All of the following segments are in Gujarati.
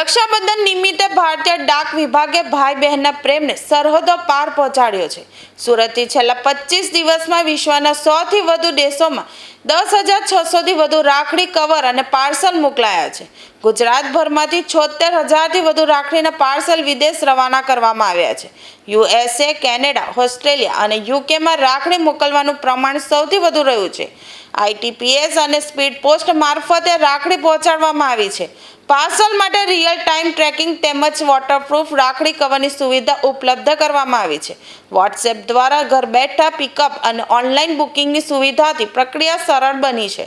રક્ષાબંધન નિમિત્તે ભારતીય ડાક વિભાગે ભાઈ બહેનના પ્રેમને સરહદો પાર પહોંચાડ્યો છે। સુરતથી છેલ્લા 25 દિવસમાં વિશ્વના 100થી વધુ દેશોમાં 10,600થી વધુ રાખડી કવર અને પાર્સલ મોકલાયા છે। ગુજરાતભરમાંથી 76,000થી વધુ રાખડીના પાર્સલ વિદેશ રવાના કરવામાં આવ્યા છે। USA, કેનેડા, ઓસ્ટ્રેલિયા અને યુકેમાં રાખડી મોકલવાનું પ્રમાણ સૌથી વધુ રહ્યું છે। ITPS અને સ્પીડ પોસ્ટ મારફતે રાખડી પહોંચાડવામાં આવી છે। પાર્સલ માટે રિયલ ટાઈમ ટ્રેકિંગ તેમજ વોટરપ્રૂફ રાખડી કવરની સુવિધા ઉપલબ્ધ કરવામાં આવી છે। વોટ્સએપ દ્વારા ઘર બેઠા પિકઅપ અને ઓનલાઈન બુકિંગની સુવિધાથી પ્રક્રિયા સરળ બની છે।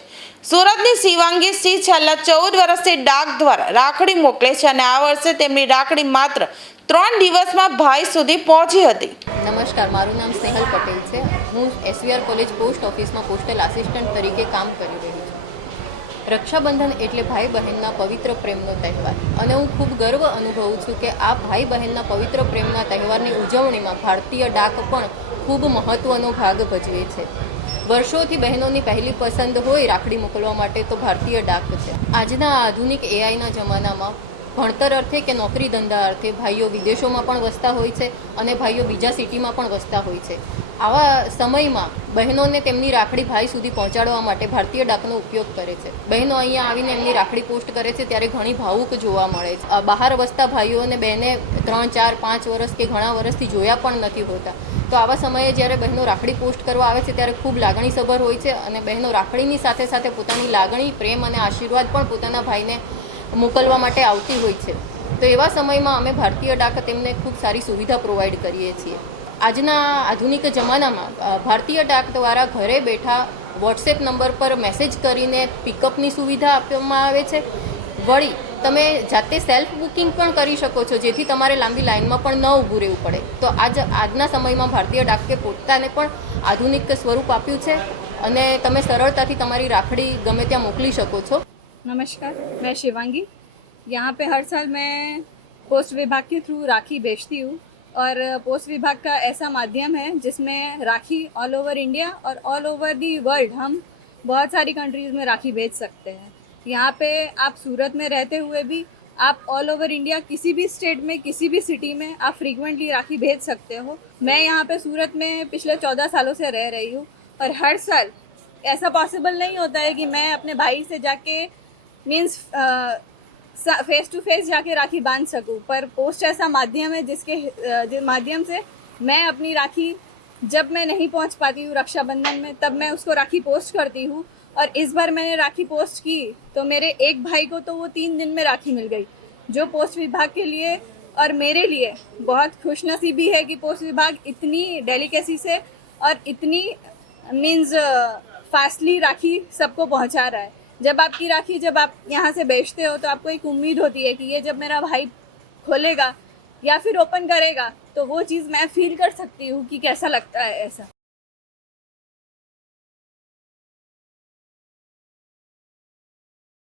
સુરતની શિવાંગી સિંહ છેલ્લા 14 વર્ષથી ડાક દ્વારા રાખડી મોકલે છે અને આ વર્ષે તેમની રાખડી માત્ર 3 દિવસમાં ભાઈ સુધી પહોંચી હતી। નમસ્કાર, મારું નામ સ્નેહલ પટેલ છે। હું SVR કોલેજ પોસ્ટ ઓફિસમાં પોસ્ટલ આસિસ્ટન્ટ તરીકે કામ કરી રહી છું। રક્ષાબંધન એટલે ભાઈ બહેનના પવિત્ર પ્રેમનો તહેવાર અને હું ખૂબ ગર્વ અનુભવું છું કે આ ભાઈ બહેનના પવિત્ર પ્રેમના તહેવારની ઉજવણીમાં ભારતીય ડાક પણ ખૂબ મહત્ત્વનો ભાગ ભજવે છે। વર્ષોથી બહેનોની પહેલી પસંદ હોય રાખડી મોકલવા માટે તો ભારતીય ડાક છે। આજના આધુનિક AIના જમાનામાં ભણતર અર્થે કે નોકરી ધંધા અર્થે ભાઈઓ વિદેશોમાં પણ વસતા હોય છે અને ભાઈઓ બીજા સિટીમાં પણ વસતા હોય છે। આવા સમયમાં બહેનોને તેમની રાખડી ભાઈ સુધી પહોંચાડવા માટે ભારતીય ડાકનો ઉપયોગ કરે છે। બહેનો અહીંયા આવીને એમની રાખડી પોસ્ટ કરે છે ત્યારે ઘણી ભાવુક જોવા મળે છે। બહાર વસતા ભાઈઓને બહેને 3, 4, 5 વર્ષ કે ઘણા વર્ષથી જોયા પણ નથી હોતા, તો આવા સમયે જ્યારે બહેનો રાખડી પોસ્ટ કરવા આવે છે ત્યારે ખૂબ લાગણીસભર હોય છે અને બહેનો રાખડીની સાથે સાથે પોતાની લાગણી, પ્રેમ અને આશીર્વાદ પણ પોતાના ભાઈને મોકલવા માટે આવતી હોય છે। તો એવા સમયમાં અમે ભારતીય ડાક તેમને ખૂબ સારી સુવિધા પ્રોવાઈડ કરીએ છીએ। આજના આધુનિક જમાનામાં ભારતીય ડાક દ્વારા ઘરે બેઠા વોટ્સએપ નંબર પર મેસેજ કરીને પિકઅપની સુવિધા આપવામાં આવે છે। વળી તમે જાતે સેલ્ફ બુકિંગ પણ કરી શકો છો, જેથી તમારે લાંબી લાઇનમાં પણ ન ઊભું રહેવું પડે। તો આજના સમયમાં ભારતીય ડાકે પોતાને પણ આધુનિક સ્વરૂપ આપ્યું છે અને તમે સરળતાથી તમારી રાખડી ગમે ત્યાં મોકલી શકો છો। नमस्कार, मैं शिवांगी। यहाँ पे हर साल मैं पोस्ट विभाग के थ्रू राखी भेजती हूँ और पोस्ट विभाग का ऐसा माध्यम है जिसमें राखी ऑल ओवर इंडिया और ऑल ओवर दी वर्ल्ड हम बहुत सारी कंट्रीज़ में राखी भेज सकते हैं। यहाँ पे आप सूरत में रहते हुए भी आप ऑल ओवर इंडिया किसी भी स्टेट में किसी भी सिटी में आप फ्रीक्वेंटली राखी भेज सकते हो। मैं यहाँ पे सूरत में पिछले 14 सालों से रह रही हूँ और हर साल ऐसा पॉसिबल नहीं होता है कि मैं अपने भाई से जाके मीन्स फेस टू फेस जाके राखी बांध सकूं, पर पोस्ट ऐसा माध्यम है जिसके माध्यम से मैं अपनी राखी जब मैं नहीं पहुंच पाती हूँ रक्षाबंधन में, तब मैं उसको राखी पोस्ट करती हूँ। और इस बार मैंने राखी पोस्ट की तो मेरे एक भाई को तो वो 3 दिन में राखी मिल गई, जो पोस्ट विभाग के लिए और मेरे लिए बहुत खुशनसीबी है कि पोस्ट विभाग इतनी डेलिकेसी से और इतनी मीन्स फास्टली राखी सबको पहुँचा रहा है। जब आपकी राखी जब आप यहाँ से बेचते हो तो आपको एक उम्मीद होती है कि ये जब मेरा भाई खोलेगा या फिर ओपन करेगा तो वो चीज़ मैं फील कर सकती हूँ कि कैसा लगता है ऐसा।